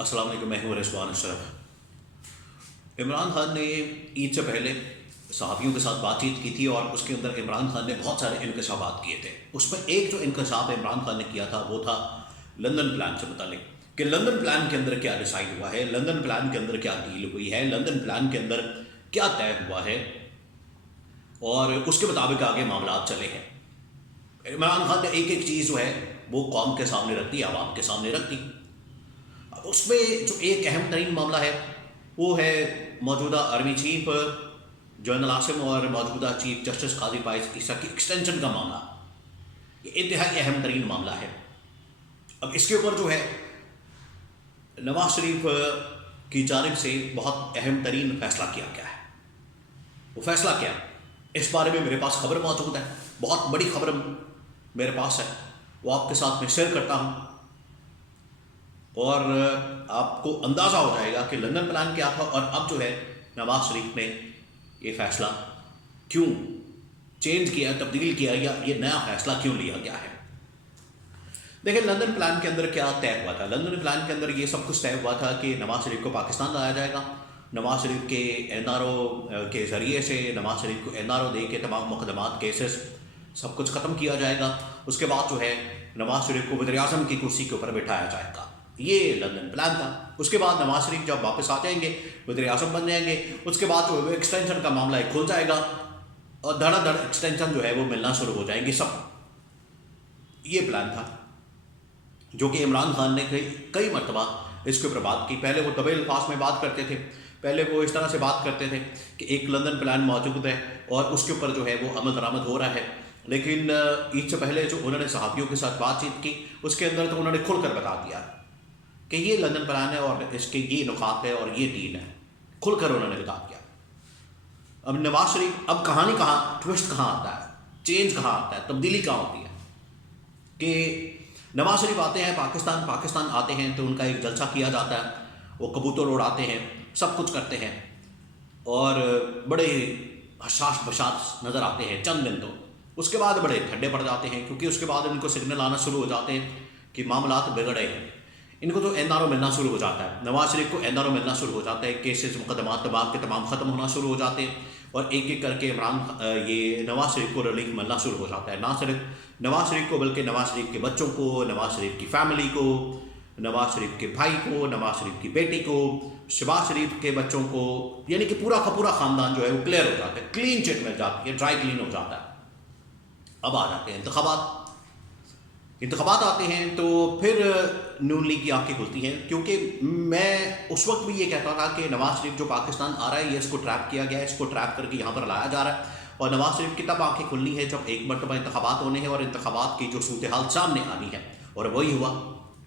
السلام علیکم، میں ہوں رضوان اشرف۔ عمران خان نے عید سے پہلے صحافیوں کے ساتھ بات چیت کی تھی اور اس کے اندر عمران خان نے بہت سارے انکشافات کیے تھے۔ اس میں ایک جو انکشاف عمران خان نے کیا تھا وہ تھا لندن پلان سے متعلق، کہ لندن پلان کے اندر کیا ڈیسائیڈ ہوا ہے، لندن پلان کے اندر کیا ڈیل ہوئی ہے، لندن پلان کے اندر کیا طے ہوا ہے اور اس کے مطابق آگے معاملات چلے ہیں۔ عمران خان نے ایک ایک چیز جو ہے وہ قوم کے سامنے رکھ دی، عوام کے سامنے رکھ دی۔ اب اس میں جو ایک اہم ترین معاملہ ہے وہ ہے موجودہ آرمی چیف جنرل عاصم اور موجودہ چیف جسٹس قاضی فائز عیسیٰ کی ایکسٹینشن کا معاملہ۔ یہ انتہائی اہم ترین معاملہ ہے۔ اب اس کے اوپر جو ہے نواز شریف کی جانب سے بہت اہم ترین فیصلہ کیا گیا ہے۔ وہ فیصلہ کیا، اس بارے میں میرے پاس خبر موجود ہے، بہت بڑی خبر میرے پاس ہے، وہ آپ کے ساتھ میں شیئر کرتا ہوں اور آپ کو اندازہ ہو جائے گا کہ لندن پلان کیا تھا اور اب جو ہے نواز شریف نے یہ فیصلہ کیوں چینج کیا، تبدیل کیا، یا یہ نیا فیصلہ کیوں لیا گیا ہے۔ دیکھیں لندن پلان کے اندر کیا طے ہوا تھا۔ لندن پلان کے اندر یہ سب کچھ طے ہوا تھا کہ نواز شریف کو پاکستان لایا جائے گا، نواز شریف کے این آر او کے ذریعے سے نواز شریف کو این آر او دے کے تمام مقدمات کیسز سب کچھ ختم کیا جائے گا۔ اس کے بعد جو ہے نواز شریف کو وزیر اعظم کی کرسی کے اوپر بٹھایا جائے گا۔ یہ لندن پلان تھا۔ اس کے بعد نواز شریف جب واپس آ جائیں گے، وزیر اعظم بن جائیں گے، اس کے بعد جو ہے ایکسٹینشن کا معاملہ کھل جائے گا اور دھڑا دھڑ ایکسٹینشن جو ہے وہ ملنا شروع ہو جائیں گے سب۔ یہ پلان تھا جو کہ عمران خان نے کئی مرتبہ اس کے اوپر بات کی۔ پہلے وہ طویل الفاظ میں بات کرتے تھے، پہلے وہ اس طرح سے بات کرتے تھے کہ ایک لندن پلان موجود ہے اور اس کے اوپر جو ہے وہ عمل درآمد ہو رہا ہے، لیکن عید سے پہلے جو انہوں نے صحافیوں کے ساتھ بات چیت کی اس کے اندر تو انہوں نے کھل کر بتا دیا کہ یہ لندن پلان ہے اور اس کے یہ نکات ہے اور یہ ڈیل ہے، کھل کر انہوں نے بتا دیا۔ اب نواز شریف، اب کہانی کہاں، ٹوسٹ کہاں آتا ہے، چینج کہاں آتا ہے، تبدیلی کہاں ہوتی ہے کہ نواز شریف آتے ہیں پاکستان آتے ہیں تو ان کا ایک جلسہ کیا جاتا ہے، وہ کبوتر اڑاتے ہیں، سب کچھ کرتے ہیں اور بڑے حساس بشاس نظر آتے ہیں چند دن، تو اس کے بعد بڑے ٹھنڈے پڑ جاتے ہیں کیونکہ اس کے بعد ان کو سگنل آنا شروع ہو جاتے ہیں کہ معاملات بگڑے ہیں۔ ان کو تو این آر او ملنا شروع ہو جاتا ہے، نواز شریف کو این آر او ملنا شروع ہو جاتا ہے، کیسز مقدمات تمام کے تمام ختم ہونا شروع ہو جاتے ہیں اور ایک ایک کر کے یہ نواز شریف کو ریلیف ملنا شروع ہو جاتا ہے۔ نہ صرف نواز شریف کو بلکہ نواز شریف کے بچوں کو، نواز شریف کی فیملی کو، نواز شریف کے بھائی کو، نواز شریف کی بیٹی کو، شہباز شریف کے بچوں کو، یعنی کہ پورا کا پورا خاندان جو ہے وہ کلیئر ہو جاتا ہے، کلین چٹ مل جاتی ہے، ڈرائی کلین ہو جاتا ہے۔ اب آ جاتے ہیں انتخابات آتے ہیں تو پھر نون لیگ کی آنکھیں کھلتی ہیں، کیونکہ میں اس وقت بھی یہ کہتا تھا کہ نواز شریف جو پاکستان آ رہا ہے یہ اس کو ٹریپ کیا گیا ہے، اس کو ٹریپ کر کے یہاں پر لایا جا رہا ہے، اور نواز شریف کی تب آنکھیں کھلنی ہے جب ایک مرتبہ انتخابات ہونے ہیں اور انتخابات کی جو صورتحال سامنے آنی ہے، اور وہی ہوا۔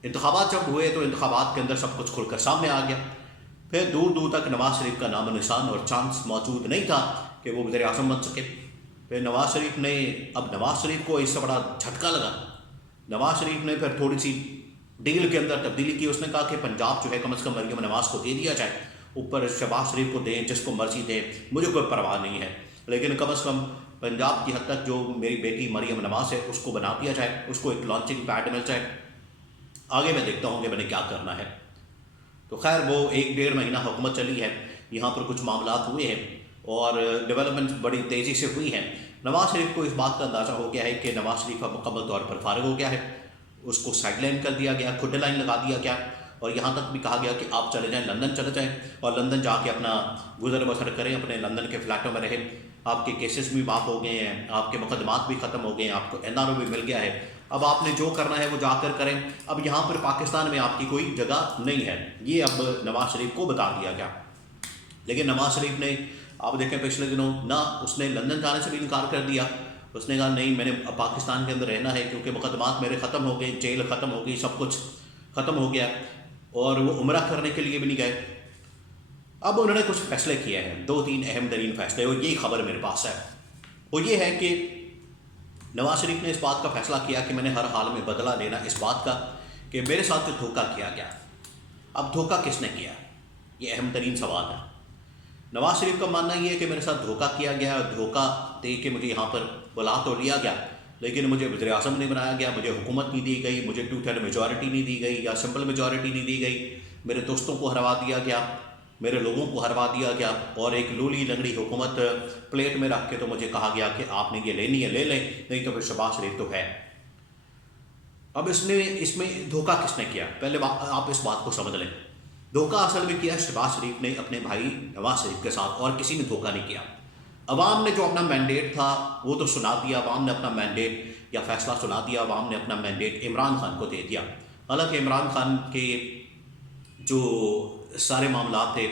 انتخابات جب ہوئے تو انتخابات کے اندر سب کچھ کھل کر سامنے آ گیا۔ پھر دور دور تک نواز شریف کا نام و نشان اور چانس موجود نہیں تھا کہ وہ وزیر اعظم بن سکے۔ پھر نواز شریف کو اس سے بڑا جھٹکا لگا۔ نواز شریف نے پھر تھوڑی سی ڈیل کے اندر تبدیلی کی۔ اس نے کہا کہ پنجاب جو ہے کم از کم مریم نواز کو دے دیا جائے، اوپر شہباز شریف کو دیں، جس کو مرضی دیں، مجھے کوئی پرواہ نہیں ہے، لیکن کم از کم پنجاب کی حد تک جو میری بیٹی مریم نواز ہے اس کو بنا دیا جائے، اس کو ایک لانچنگ پیڈ مل جائے، آگے میں دیکھتا ہوں کہ میں نے کیا کرنا ہے۔ تو خیر وہ 1-1.5 مہینہ حکومت چلی ہے، یہاں پر کچھ معاملات ہوئے ہیں اور ڈیولپمنٹ بڑی تیزی سے ہوئی ہیں۔ نواز شریف کو اس بات کا اندازہ ہو گیا ہے کہ نواز شریف اب مکمل طور پر فارغ ہو گیا ہے، اس کو سائڈ لائن کر دیا گیا، کھڈے لائن لگا دیا گیا، اور یہاں تک بھی کہا گیا کہ آپ چلے جائیں، لندن چلے جائیں اور لندن جا کے اپنا گزر بسر کریں، اپنے لندن کے فلیٹوں میں رہیں، آپ کے کیسز بھی معاف ہو گئے ہیں، آپ کے مقدمات بھی ختم ہو گئے ہیں، آپ کو این آر او بھی مل گیا ہے، اب آپ نے جو کرنا ہے وہ جا کر کریں، اب یہاں پر پاکستان میں آپ کی کوئی جگہ نہیں ہے، یہ اب نواز شریف کو بتا دیا گیا۔ لیکن نواز شریف نے، آپ دیکھیں پچھلے دنوں نہ اس نے لندن جانے سے بھی انکار کر دیا، اس نے کہا نہیں میں نے پاکستان کے اندر رہنا ہے کیونکہ مقدمات میرے ختم ہو گئے، جیل ختم ہو گئی، سب کچھ ختم ہو گیا، اور وہ عمرہ کرنے کے لیے بھی نہیں گئے۔ اب انہوں نے کچھ فیصلے کیے ہیں، 2-3 اہم ترین فیصلے، اور یہی خبر میرے پاس ہے۔ وہ یہ ہے کہ نواز شریف نے اس بات کا فیصلہ کیا کہ میں نے ہر حال میں بدلہ لینا اس بات کا کہ میرے ساتھ جو دھوکہ کیا گیا، اب دھوکہ کس نے کیا، یہ اہم ترین سوال ہے۔ نواز شریف کا ماننا یہ ہے کہ میرے ساتھ دھوکہ کیا گیا، دھوکہ دے کے مجھے یہاں پر بلا تو لیا گیا، لیکن مجھے وزیر اعظم نہیں بنایا گیا، مجھے حکومت نہیں دی گئی، مجھے 2/3 میجورٹی نہیں دی گئی یا سمپل میجورٹی نہیں دی گئی، میرے دوستوں کو ہروا دیا گیا، میرے لوگوں کو ہروا دیا گیا، اور ایک لولی لنگڑی حکومت پلیٹ میں رکھ کے تو مجھے کہا گیا کہ آپ نے یہ لینی ہے لے لیں، نہیں تو پھر شہباز شریف تو ہے۔ اب اس میں دھوکہ کس نے کیا؟ پہلے آپ اس بات کو سمجھ لیں۔ دھوکہ اصل میں کیا شہباز شریف نے اپنے بھائی نواز شریف کے ساتھ، اور کسی نے دھوکہ نہیں کیا۔ عوام نے جو اپنا مینڈیٹ تھا وہ تو سنا دیا، عوام نے اپنا مینڈیٹ یا فیصلہ سنا دیا، عوام نے اپنا مینڈیٹ عمران خان کو دے دیا۔ حالانکہ عمران خان کے جو سارے معاملات تھے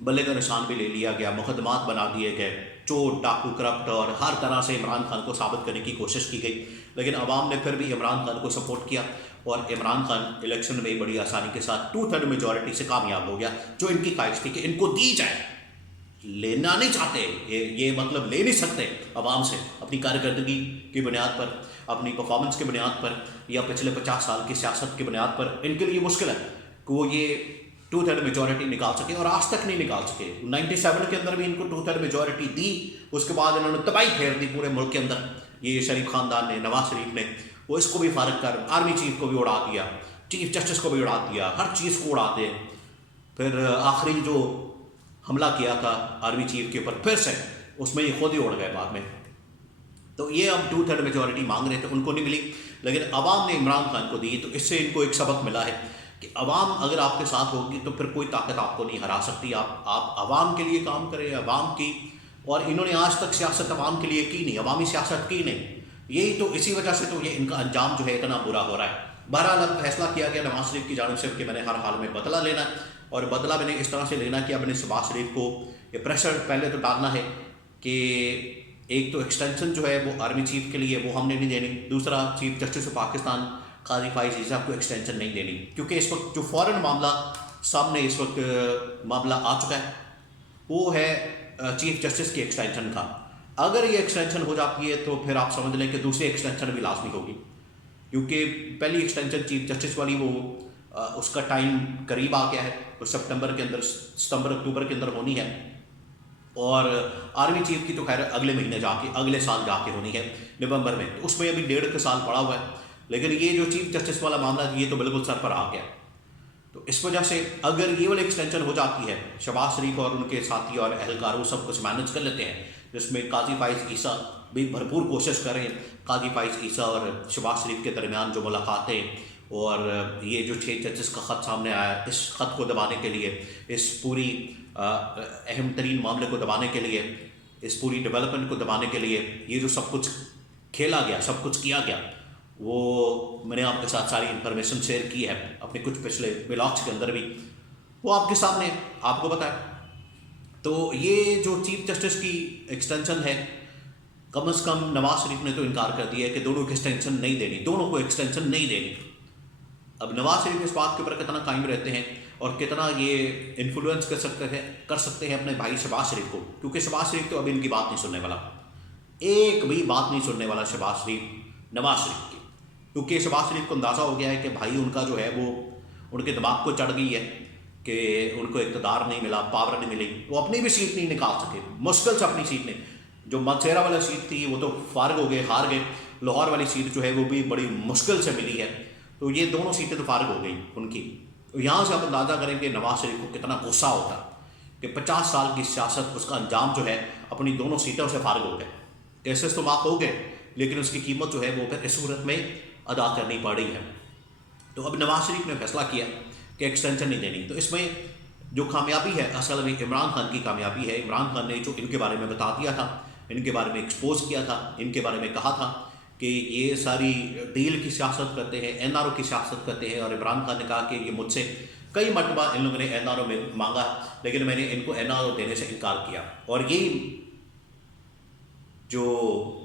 بلے کا نشان بھی لے لیا گیا، مقدمات بنا دیے گئے، چور ڈاکو کرپٹ اور ہر طرح سے عمران خان کو ثابت کرنے کی کوشش کی گئی، لیکن عوام نے پھر بھی عمران خان کو سپورٹ کیا، اور عمران خان الیکشن میں بڑی آسانی کے ساتھ 2/3 میجورٹی سے کامیاب ہو گیا، جو ان کی خواہش تھی کہ ان کو دی جائے۔ لینا نہیں چاہتے، یہ مطلب لے نہیں سکتے عوام سے اپنی کارکردگی کی بنیاد پر، اپنی پرفارمنس کی بنیاد پر، یا پچھلے 50 سال کی سیاست کی بنیاد پر۔ ان کے لیے مشکل ہے کہ وہ یہ 2/3 میجورٹی نکال سکے، اور آج تک نہیں نکال سکے۔ 97 کے اندر بھی ان کو 2/3 میجورٹی دی، اس کے بعد انہوں نے تباہی پھیر دی پورے ملک کے اندر۔ یہ شریف خاندان نے، نواز شریف نے، وہ اس کو بھی فارغ کر آرمی چیف کو بھی اڑا دیا، چیف جسٹس کو بھی اڑا دیا، ہر چیز کو اڑا دے۔ پھر آخری جو حملہ کیا تھا آرمی چیف کے اوپر پھر سے، اس میں یہ خود ہی اڑ گئے بعد میں۔ تو یہ اب 2/3 میجورٹی مانگ رہے تھے، ان کو نہیں ملی، لیکن عوام نے عمران خان کو دی۔ تو اس سے ان کو ایک سبق ملا ہے کہ عوام اگر آپ کے ساتھ ہوگی تو پھر کوئی طاقت آپ کو نہیں ہرا سکتی۔ آپ عوام کے لیے کام کریں، عوام کی، اور انہوں نے آج تک سیاست عوام کے لیے کی نہیں، عوامی سیاست کی نہیں۔ یہی تو اسی وجہ سے تو یہ ان کا انجام جو ہے اتنا برا ہو رہا ہے۔ بہرحال اب فیصلہ کیا گیا نواز شریف کی جانب سے کہ میں نے ہر حال میں بدلہ لینا ہے، اور بدلہ میں نے اس طرح سے لینا کہ اب نے شہباز شریف کو یہ پریشر پہلے تو ڈالنا ہے کہ ایک تو ایکسٹینشن جو ہے وہ آرمی چیف کے لیے وہ ہم نے نہیں دینی، دوسرا چیف جسٹس آف پاکستان قاضی فائز عیسیٰ کو ایکسٹینشن نہیں دینی، کیونکہ اس وقت جو فوراً معاملہ سامنے اس وقت معاملہ آ چکا ہے وہ ہے چیف جسٹس کی ایکسٹینشن کا۔ اگر یہ ایکسٹینشن ہو جاتی ہے تو پھر آپ سمجھ لیں کہ دوسری ایکسٹینشن بھی لازمی ہوگی، کیونکہ پہلی ایکسٹینشن چیف جسٹس والی وہ اس کا ٹائم قریب آ گیا ہے، وہ ستمبر اکتوبر کے اندر ہونی ہے، اور آرمی چیف کی تو خیر اگلے مہینے جا کے اگلے سال جا کے ہونی ہے نومبر میں، تو اس میں ابھی 1.5 سال پڑا ہوا ہے۔ لیکن یہ جو چیف جسٹس والا معاملہ ہے یہ تو بالکل سر پر آ گیا، تو اس وجہ سے اگر یہ والی ایکسٹینشن ہو جاتی ہے، شہباز شریف اور ان کے ساتھی اور اہلکار وہ سب کچھ مینج کر لیتے ہیں، جس میں قاضی فائز عیسیٰ بھی بھرپور کوشش کریں، قاضی فائز عیسیٰ اور شہباز شریف کے درمیان جو ملاقاتیں، اور یہ جو 6 ججز کا خط سامنے آیا، اس خط کو دبانے کے لیے، اس پوری اہم ترین معاملے کو دبانے کے لیے، اس پوری ڈیولپمنٹ کو دبانے کے لیے یہ جو سب کچھ کھیلا گیا، سب کچھ کیا گیا، وہ میں نے آپ کے ساتھ ساری انفارمیشن شیئر کی ہے اپنے کچھ پچھلے ولاگس کے اندر بھی، وہ آپ کے سامنے آپ کو بتایا۔ تو یہ جو چیف جسٹس کی ایکسٹینشن ہے، کم از کم نواز شریف نے تو انکار کر دیا ہے کہ دونوں کو ایکسٹینشن نہیں دینی، دونوں کو ایکسٹینشن نہیں دینی۔ اب نواز شریف اس بات کے اوپر کتنا قائم رہتے ہیں اور کتنا یہ انفلوئنس کر سکتے ہیں اپنے بھائی شہباز شریف کو، کیونکہ شہباز شریف تو ابھی ان کی بات نہیں سننے والا، ایک بھی بات نہیں سننے والا شہباز شریف نواز شریف کی، کیونکہ شہباز شریف کو اندازہ ہو گیا ہے کہ بھائی ان کا جو ہے وہ ان کے دماغ کو چڑھ گئی ہے کہ ان کو اقتدار نہیں ملا، پاور نہیں ملی، وہ اپنی بھی سیٹ نہیں نکال سکے، مشکل سے اپنی سیٹ نہیں، جو مانسہرہ والا سیٹ تھی وہ تو فارغ ہو گئے، ہار گئے، لاہور والی سیٹ جو ہے وہ بھی بڑی مشکل سے ملی ہے، تو یہ دونوں سیٹیں تو فارغ ہو گئیں ان کی۔ یہاں سے آپ اندازہ کریں کہ نواز شریف کو کتنا غصہ ہوتا کہ 50 سال کی سیاست، اس کا انجام جو ہے اپنی دونوں سیٹوں سے فارغ ہو گئے، کیسز تو معاف ہو گئے لیکن اس کی قیمت جو ہے وہ پھر اس صورت میں ادا کرنی پڑ رہی ہے۔ تو اب نواز شریف نے فیصلہ کیا کہ ایکسٹینشن نہیں دینی، تو اس میں جو کامیابی ہے اصل میں عمران خان کی کامیابی ہے۔ عمران خان نے جو ان کے بارے میں بتا دیا تھا، ان کے بارے میں ایکسپوز کیا تھا، ان کے بارے میں کہا تھا کہ یہ ساری ڈیل کی سیاست کرتے ہیں، این آر او کی سیاست کرتے ہیں، اور عمران خان نے کہا کہ یہ مجھ سے کئی مرتبہ ان لوگوں نے این آر او میں مانگا لیکن میں نے ان کو این آر او دینے سے انکار کیا، اور یہی جو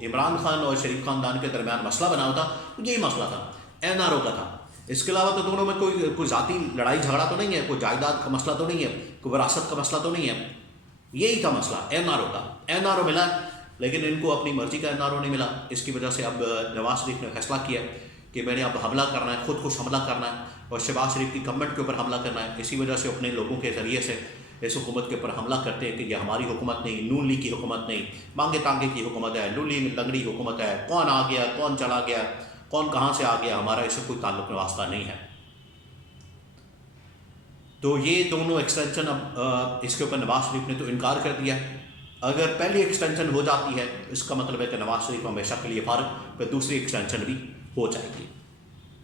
عمران خان اور شریف خاندان کے درمیان مسئلہ بنا تھا یہی مسئلہ تھا، این آر او کا تھا۔ اس کے علاوہ تو دونوں میں کوئی ذاتی لڑائی جھگڑا تو نہیں ہے، کوئی جائیداد کا مسئلہ تو نہیں ہے، کوئی وراثت کا مسئلہ تو نہیں ہے، یہی تھا مسئلہ این آر او کا۔ این آر او ملا لیکن ان کو اپنی مرضی کا این آر او نہیں ملا، اس کی وجہ سے اب نواز شریف نے فیصلہ کیا کہ میں نے اب حملہ کرنا ہے، خود کش حملہ کرنا ہے، اور شہباز شریف کی گورنمنٹ کے اوپر حملہ کرنا ہے۔ اسی وجہ سے اپنے لوگوں کے ذریعے سے اس حکومت کے اوپر حملہ کرتے ہیں کہ یہ ہماری حکومت نہیں، نون لیگ کی حکومت نہیں، مانگے تانگے کی حکومت ہے، لولی لنگڑی حکومت ہے، کون آ گیا، کون چلا گیا، کون کہاں سے آ گیا، ہمارا اس سے کوئی تعلق واسطہ نہیں ہے۔ تو یہ دونوں ایکسٹینشن اب اس کے اوپر نواز شریف نے تو انکار کر دیا ہے. اگر پہلی ایکسٹینشن ہو جاتی ہے اس کا مطلب ہے کہ نواز شریف ہمیشہ کے لیے فارغ، پھر دوسری ایکسٹینشن بھی ہو جائے گی.